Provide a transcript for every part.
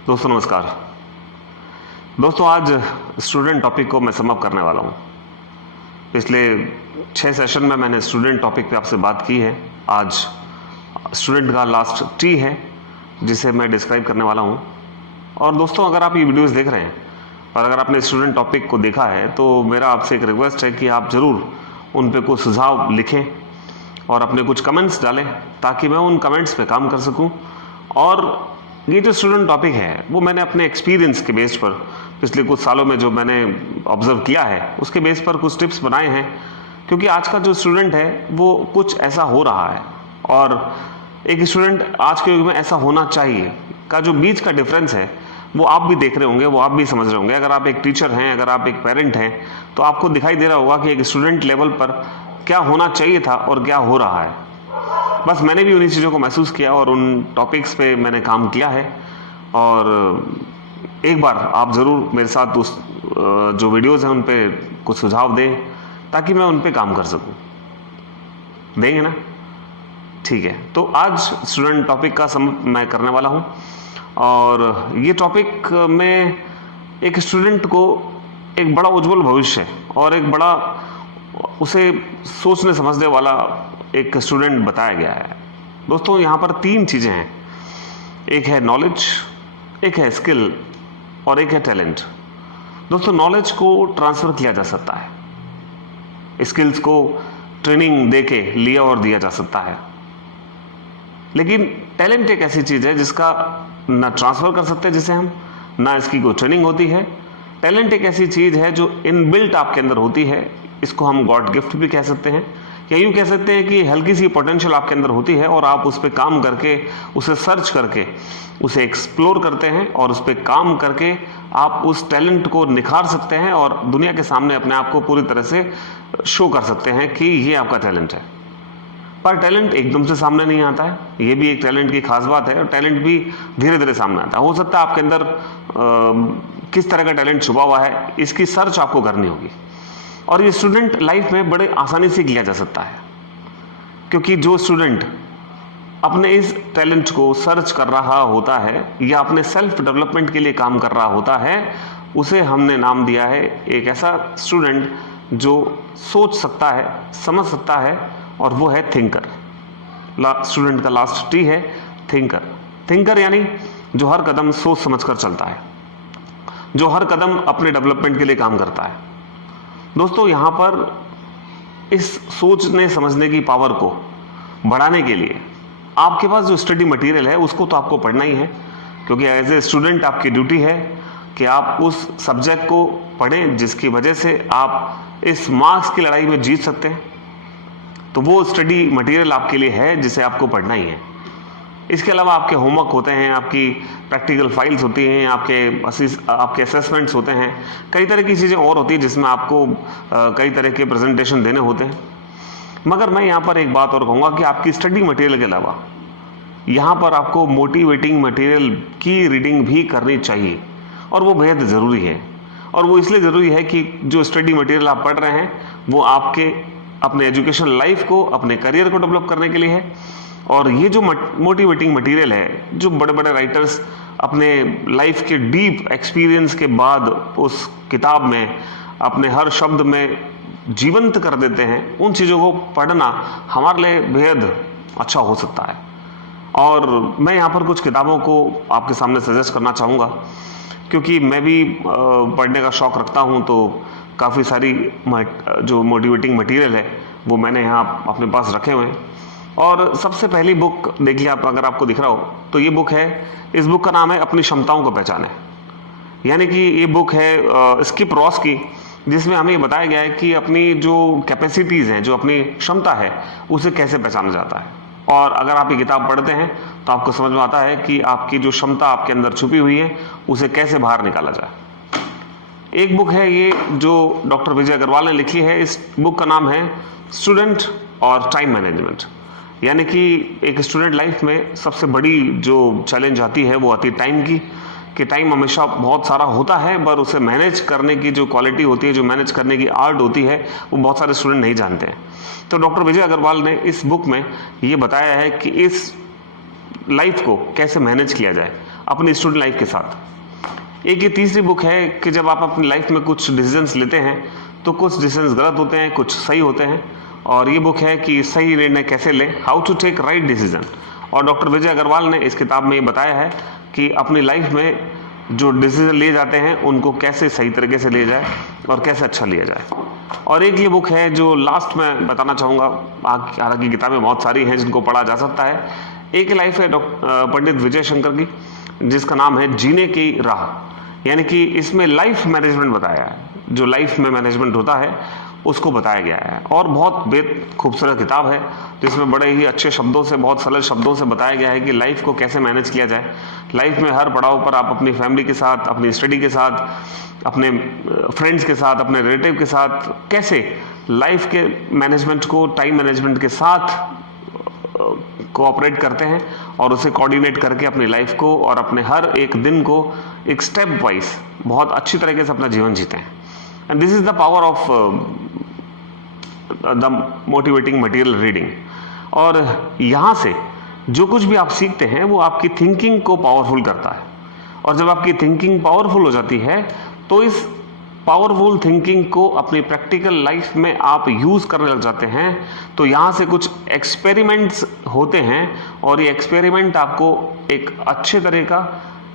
दोस्तों नमस्कार। दोस्तों आज स्टूडेंट टॉपिक को मैं समअप करने वाला हूँ। पिछले 6 सेशन में मैंने स्टूडेंट टॉपिक पे आपसे बात की है। आज स्टूडेंट का लास्ट टी है जिसे मैं डिस्क्राइब करने वाला हूँ। और दोस्तों अगर आप ये वीडियोस देख रहे हैं और अगर आपने स्टूडेंट टॉपिक को देखा है तो मेरा आपसे एक रिक्वेस्ट है कि आप ज़रूर उन पे कुछ सुझाव लिखें और अपने कुछ कमेंट्स डालें ताकि मैं उन कमेंट्स पे काम कर सकूं। और ये जो स्टूडेंट टॉपिक है वो मैंने अपने एक्सपीरियंस के बेस पर पिछले कुछ सालों में जो मैंने ऑब्जर्व किया है उसके बेस पर कुछ टिप्स बनाए हैं, क्योंकि आज का जो स्टूडेंट है वो कुछ ऐसा हो रहा है और एक स्टूडेंट आज के युग में ऐसा होना चाहिए का जो बीच का डिफरेंस है वो आप भी देख रहे होंगे, वो आप भी समझ रहे होंगे। अगर आप एक टीचर हैं, अगर आप एक पेरेंट हैं तो आपको दिखाई दे रहा होगा कि एक स्टूडेंट लेवल पर क्या होना चाहिए था और क्या हो रहा है। बस मैंने भी उन्हीं चीज़ों को महसूस किया और उन टॉपिक्स पे मैंने काम किया है। और एक बार आप ज़रूर मेरे साथ उस जो वीडियोज़ हैं उन पे कुछ सुझाव दें ताकि मैं उन पे काम कर सकूं। देंगे ना? ठीक है। तो आज स्टूडेंट टॉपिक का मैं करने वाला हूं और ये टॉपिक में एक स्टूडेंट को एक बड़ा उज्जवल भविष्य और एक बड़ा उसे सोचने समझने वाला एक स्टूडेंट बताया गया है। दोस्तों यहाँ पर 3 चीज़ें हैं, एक है नॉलेज, एक है स्किल और एक है टैलेंट। दोस्तों नॉलेज को ट्रांसफ़र किया जा सकता है, स्किल्स को ट्रेनिंग दे के लिया और दिया जा सकता है, लेकिन टैलेंट एक ऐसी चीज़ है जिसका ना ट्रांसफ़र कर सकते जिसे हम, ना इसकी कोई ट्रेनिंग होती है। टैलेंट एक ऐसी चीज़ है जो इनबिल्ट आपके अंदर होती है, इसको हम गॉड गिफ्ट भी कह सकते हैं या यूँ कह सकते हैं कि हल्की सी पोटेंशियल आपके अंदर होती है और आप उस पर काम करके, उसे सर्च करके, उसे एक्सप्लोर करते हैं और उस पर काम करके आप उस टैलेंट को निखार सकते हैं और दुनिया के सामने अपने आप को पूरी तरह से शो कर सकते हैं कि ये आपका टैलेंट है। पर टैलेंट एकदम से सामने नहीं आता है, ये भी एक टैलेंट की खास बात है। और टैलेंट भी धीरे धीरे सामने आता है। हो सकता है आपके अंदर किस तरह का टैलेंट छुपा हुआ है, इसकी सर्च आपको करनी होगी और ये स्टूडेंट लाइफ में बड़े आसानी से किया जा सकता है, क्योंकि जो स्टूडेंट अपने इस टैलेंट को सर्च कर रहा होता है या अपने सेल्फ डेवलपमेंट के लिए काम कर रहा होता है, उसे हमने नाम दिया है एक ऐसा स्टूडेंट जो सोच सकता है, समझ सकता है, और वो है थिंकर। स्टूडेंट का लास्ट टी है थिंकर। थिंकर यानी जो हर कदम सोच समझ कर चलता है, जो हर कदम अपने डेवलपमेंट के लिए काम करता है। दोस्तों यहाँ पर इस सोचने समझने की पावर को बढ़ाने के लिए आपके पास जो स्टडी मटेरियल है उसको तो आपको पढ़ना ही है, क्योंकि एज ए स्टूडेंट आपकी ड्यूटी है कि आप उस सब्जेक्ट को पढ़ें जिसकी वजह से आप इस मार्क्स की लड़ाई में जीत सकते हैं। तो वो स्टडी मटेरियल आपके लिए है जिसे आपको पढ़ना ही है। इसके अलावा आपके होमवर्क होते हैं, आपकी प्रैक्टिकल फाइल्स होती हैं, आपके असेसमेंट्स होते हैं, कई तरह की चीज़ें और होती हैं जिसमें आपको कई तरह के प्रेजेंटेशन देने होते हैं। मगर मैं यहाँ पर एक बात और कहूँगा कि आपकी स्टडी मटेरियल के अलावा यहाँ पर आपको मोटिवेटिंग मटेरियल की रीडिंग भी करनी चाहिए और वो बेहद ज़रूरी है। और वो इसलिए ज़रूरी है कि जो स्टडी मटेरियल आप पढ़ रहे हैं वो आपके अपने एजुकेशन लाइफ को, अपने करियर को डेवलप करने के लिए है। और ये जो मोटिवेटिंग मटेरियल है, जो बड़े बड़े राइटर्स अपने लाइफ के डीप एक्सपीरियंस के बाद उस किताब में अपने हर शब्द में जीवंत कर देते हैं, उन चीज़ों को पढ़ना हमारे लिए बेहद अच्छा हो सकता है। और मैं यहाँ पर कुछ किताबों को आपके सामने सजेस्ट करना चाहूँगा, क्योंकि मैं भी पढ़ने का शौक़ रखता हूँ। तो काफ़ी सारी जो मोटिवेटिंग मटेरियल है वो मैंने यहाँ अपने पास रखे हुए हैं। और सबसे पहली बुक देखिए, आप अगर आपको दिख रहा हो तो ये बुक है, इस बुक का नाम है अपनी क्षमताओं को पहचाने। यानी कि ये बुक है स्किप रॉस की, जिसमें हमें ये बताया गया है कि अपनी जो कैपेसिटीज़ हैं, जो अपनी क्षमता है, उसे कैसे पहचाना जाता है। और अगर आप ये किताब पढ़ते हैं तो आपको समझ में आता है कि आपकी जो क्षमता आपके अंदर छुपी हुई है उसे कैसे बाहर निकाला जाए। एक बुक है ये जो डॉक्टर विजय अग्रवाल ने लिखी है। इस बुक का नाम है स्टूडेंट और टाइम मैनेजमेंट। यानी कि एक स्टूडेंट लाइफ में सबसे बड़ी जो चैलेंज आती है वो आती है टाइम की, कि टाइम हमेशा बहुत सारा होता है पर उसे मैनेज करने की जो क्वालिटी होती है, जो मैनेज करने की आर्ट होती है, वो बहुत सारे स्टूडेंट नहीं जानते हैं। तो डॉक्टर विजय अग्रवाल ने इस बुक में ये बताया है कि इस लाइफ को कैसे मैनेज किया जाए। अपनी स्टूडेंट लाइफ के साथ। एक ये तीसरी बुक है कि जब आप अपनी लाइफ में कुछ डिसीजंस लेते हैं तो कुछ डिसीजंस गलत होते हैं, कुछ सही होते हैं, और ये बुक है कि सही निर्णय कैसे लें, how to take right decision. और डॉक्टर विजय अग्रवाल ने इस किताब में ये बताया है कि अपनी लाइफ में जो डिसीजन लिए जाते हैं उनको कैसे सही तरीके से लिया जाए और कैसे अच्छा लिया जाए। और एक ये बुक है जो लास्ट में बताना चाहूँगा, हालांकि किताबें बहुत सारी हैं जिनको पढ़ा जा सकता है। एक लाइफ है पंडित विजय शंकर की, जिसका नाम है जीने की राह, यानी कि इसमें लाइफ मैनेजमेंट बताया है, जो लाइफ में मैनेजमेंट होता है उसको बताया गया है। और बहुत बेहद खूबसूरत किताब है जिसमें बड़े ही अच्छे शब्दों से, बहुत सरल शब्दों से बताया गया है कि लाइफ को कैसे मैनेज किया जाए। लाइफ में हर पड़ाव पर आप अपनी फैमिली के साथ, अपनी स्टडी के साथ, अपने फ्रेंड्स के साथ, अपने रिलेटिव के साथ कैसे लाइफ के मैनेजमेंट को टाइम मैनेजमेंट के साथ कोऑपरेट करते हैं और उसे कोऑर्डिनेट करके अपनी लाइफ को और अपने हर एक दिन को एक स्टेप वाइज बहुत अच्छी तरीके से अपना जीवन जीते हैं। And this is the power of the motivating material reading. और यहाँ से जो कुछ भी आप सीखते हैं वो आपकी थिंकिंग को पावरफुल करता है, और जब आपकी थिंकिंग पावरफुल हो जाती है तो इस पावरफुल थिंकिंग को अपनी प्रैक्टिकल लाइफ में आप यूज़ करने लग जाते हैं। तो यहाँ से कुछ एक्सपेरिमेंट्स होते हैं और ये एक्सपेरिमेंट आपको एक अच्छे तरह का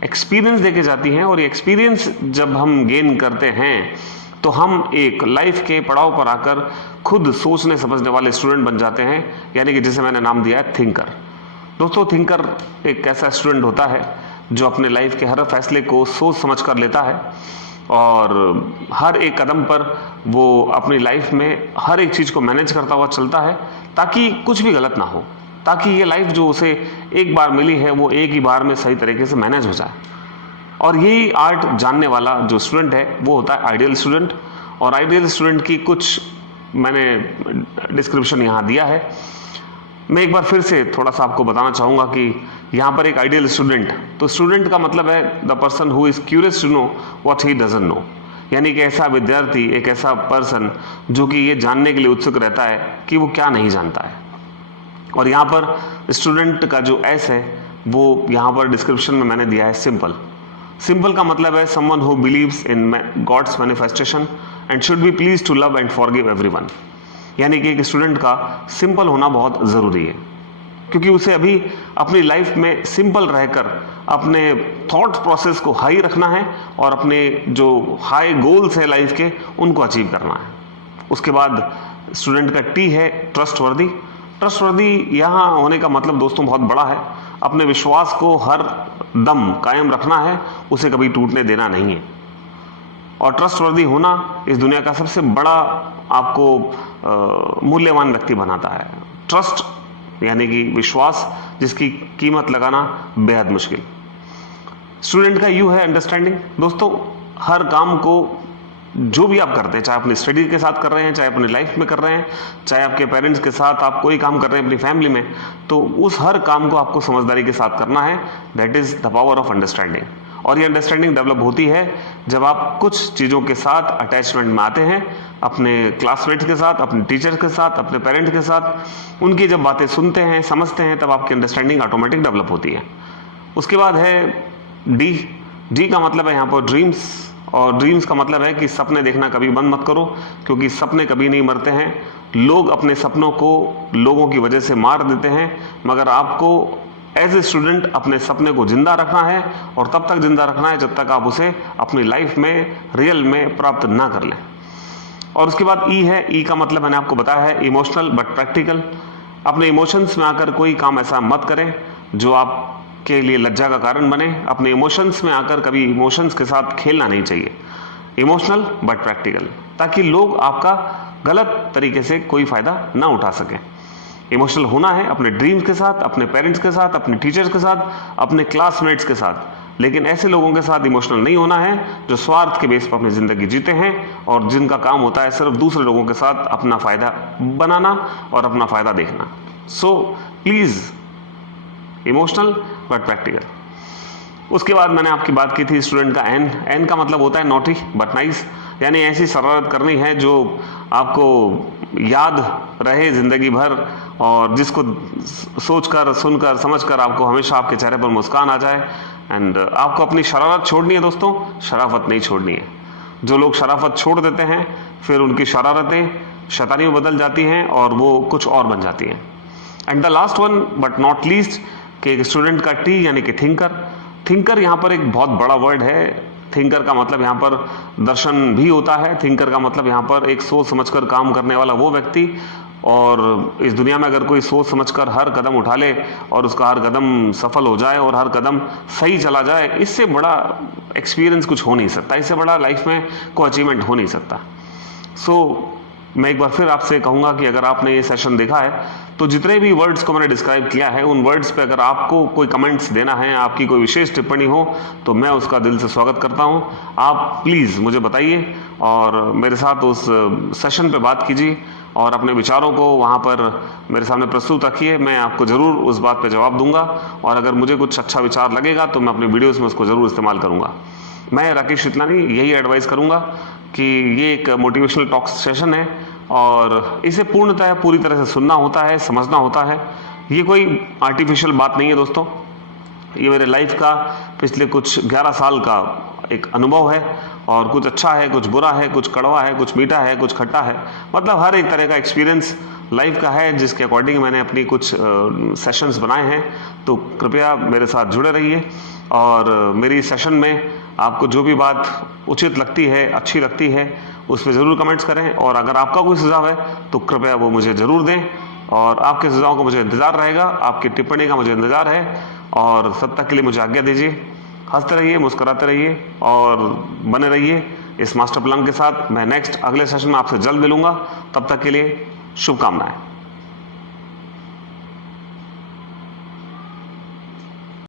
एक्सपीरियंस देके जाती हैं, और ये एक्सपीरियंस जब हम गेन करते हैं तो हम एक लाइफ के पड़ाव पर आकर खुद सोचने समझने वाले स्टूडेंट बन जाते हैं, यानी कि जिसे मैंने नाम दिया है थिंकर। दोस्तों, थिंकर एक ऐसा स्टूडेंट होता है जो अपने लाइफ के हर फैसले को सोच समझ कर लेता है और हर एक कदम पर वो अपनी लाइफ में हर एक चीज़ को मैनेज करता हुआ चलता है ताकि कुछ भी गलत ना हो, ताकि ये लाइफ जो उसे एक बार मिली है वो एक ही बार में सही तरीके से मैनेज हो जाए। और यही आर्ट जानने वाला जो स्टूडेंट है वो होता है आइडियल स्टूडेंट। और आइडियल स्टूडेंट की कुछ मैंने डिस्क्रिप्शन यहाँ दिया है। मैं एक बार फिर से थोड़ा सा आपको बताना चाहूँगा कि यहाँ पर एक आइडियल स्टूडेंट, तो स्टूडेंट का मतलब है the person who is curious to know what he doesn't know, यानी कि ऐसा विद्यार्थी, एक ऐसा पर्सन जो कि ये जानने के लिए उत्सुक रहता है कि वो क्या नहीं जानता है। और यहाँ पर स्टूडेंट का जो एस है वो यहाँ पर डिस्क्रिप्शन में मैंने दिया है सिंपल। सिंपल का मतलब है someone who believes in God's manifestation and should be please to love and forgive everyone, यानी कि एक स्टूडेंट का सिंपल होना बहुत ज़रूरी है, क्योंकि उसे अभी अपनी लाइफ में सिंपल रहकर अपने थॉट प्रोसेस को हाई रखना है और अपने जो हाई गोल्स है लाइफ के उनको अचीव करना है। उसके बाद स्टूडेंट का टी है ट्रस्टवर्दी। ट्रस्टवर्दी यहाँ होने का मतलब दोस्तों बहुत बड़ा है। अपने विश्वास को हर दम कायम रखना है, उसे कभी टूटने देना नहीं है। और ट्रस्टवर्दी होना इस दुनिया का सबसे बड़ा आपको मूल्यवान व्यक्ति बनाता है। ट्रस्ट यानी कि विश्वास, जिसकी कीमत लगाना बेहद मुश्किल। स्टूडेंट का यू है अंडरस्टैंडिंग। दोस्तों, हर काम को जो भी आप करते हैं, चाहे अपनी स्टडी के साथ कर रहे हैं, चाहे अपनी लाइफ में कर रहे हैं, चाहे आपके पेरेंट्स के साथ आप कोई काम कर रहे हैं अपनी फैमिली में, तो उस हर काम को आपको समझदारी के साथ करना है। That is the power of understanding. और ये अंडरस्टैंडिंग डेवलप होती है जब आप कुछ चीज़ों के साथ अटैचमेंट में आते हैं, अपने क्लासमेट्स के साथ, अपने टीचर्स के साथ, अपने पेरेंट्स के साथ, उनकी जब बातें सुनते हैं, समझते हैं, तब आपकी अंडरस्टैंडिंग ऑटोमेटिक डेवलप होती है। उसके बाद है डी। डी का मतलब है यहाँ पर ड्रीम्स, और ड्रीम्स का मतलब है कि सपने देखना कभी बंद मत करो, क्योंकि सपने कभी नहीं मरते हैं। लोग अपने सपनों को लोगों की वजह से मार देते हैं, मगर आपको एज ए स्टूडेंट अपने सपने को जिंदा रखना है, और तब तक जिंदा रखना है जब तक आप उसे अपनी लाइफ में रियल में प्राप्त ना कर लें। और उसके बाद ई है। ई का मतलब मैंने आपको बताया है इमोशनल बट प्रैक्टिकल। अपने इमोशंस में आकर कोई काम ऐसा मत करें जो आपके लिए लज्जा का कारण बने। अपने इमोशंस में आकर कभी इमोशंस के साथ खेलना नहीं चाहिए। इमोशनल बट प्रैक्टिकल, ताकि लोग आपका गलत तरीके से कोई फायदा ना उठा सकें। इमोशनल होना है अपने ड्रीम्स के साथ, अपने पेरेंट्स के साथ, अपने टीचर्स के साथ, अपने क्लासमेट्स के साथ, लेकिन ऐसे लोगों के साथ इमोशनल नहीं होना है जो स्वार्थ के बेस पर अपनी जिंदगी जीते हैं और जिनका काम होता है सिर्फ दूसरे लोगों के साथ अपना फायदा बनाना और अपना फायदा देखना। So please emotional but practical. उसके बाद मैंने आपकी बात की थी स्टूडेंट का एन। एन का मतलब होता है नॉटी बट नाइस, यानी ऐसी शरारत करनी है जो आपको याद रहे जिंदगी भर, और जिसको सोचकर, सुनकर, समझकर आपको हमेशा आपके चेहरे पर मुस्कान आ जाए। एंड आपको अपनी शरारत छोड़नी है दोस्तों, शराफत नहीं छोड़नी है। जो लोग शराफत छोड़ देते हैं फिर उनकी शरारतें शैतानी में बदल जाती हैं और वो कुछ और बन जाती हैं। And the last one but not least कि एक स्टूडेंट का टी यानी कि थिंकर। थिंकर यहाँ पर एक बहुत बड़ा वर्ड है। थिंकर का मतलब यहाँ पर दर्शन भी होता है। थिंकर का मतलब यहाँ पर एक सोच समझकर काम करने वाला वो व्यक्ति। और इस दुनिया में अगर कोई सोच समझकर हर कदम उठा ले और उसका हर कदम सफल हो जाए और हर कदम सही चला जाए, इससे बड़ा एक्सपीरियंस कुछ हो नहीं सकता, इससे बड़ा लाइफ में कोई अचीवमेंट हो नहीं सकता। मैं एक बार फिर आपसे कहूँगा कि अगर आपने ये सेशन देखा है तो जितने भी वर्ड्स को मैंने डिस्क्राइब किया है उन वर्ड्स पे अगर आपको कोई कमेंट्स देना है, आपकी कोई विशेष टिप्पणी हो तो मैं उसका दिल से स्वागत करता हूँ। आप प्लीज़ मुझे बताइए और मेरे साथ उस सेशन पे बात कीजिए और अपने विचारों को वहाँ पर मेरे सामने प्रस्तुत रखिए। मैं आपको ज़रूर उस बात पे जवाब दूंगा और अगर मुझे कुछ अच्छा विचार लगेगा तो मैं अपने वीडियोज़ में उसको ज़रूर इस्तेमाल करूँगा। मैं राकेश चितलानी यही एडवाइस करूँगा कि ये एक मोटिवेशनल टॉक सेशन है और इसे पूर्णतः पूरी तरह से सुनना होता है, समझना होता है। ये कोई आर्टिफिशियल बात नहीं है दोस्तों, ये मेरे लाइफ का पिछले कुछ 11 साल का एक अनुभव है और कुछ अच्छा है, कुछ बुरा है, कुछ कड़वा है, कुछ मीठा है, कुछ खट्टा है, मतलब हर एक तरह का एक्सपीरियंस लाइफ का है जिसके अकॉर्डिंग मैंने अपनी कुछ सेशंस बनाए हैं। तो कृपया मेरे साथ जुड़े रहिए और मेरी सेशन में आपको जो भी बात उचित लगती है, अच्छी लगती है, उस पर ज़रूर कमेंट्स करें और अगर आपका कोई सुझाव है तो कृपया वो मुझे ज़रूर दें और आपके सुझाव का मुझे इंतज़ार रहेगा, आपकी टिप्पणी का मुझे इंतज़ार है। और तब तक के लिए मुझे आज्ञा दीजिए। हंसते रहिए, मुस्कुराते रहिए और बने रहिए इस मास्टर प्लान के साथ। मैं नेक्स्ट अगले सेशन में आपसे जल्द मिलूंगा। तब तक के लिए शुभकामनाएं।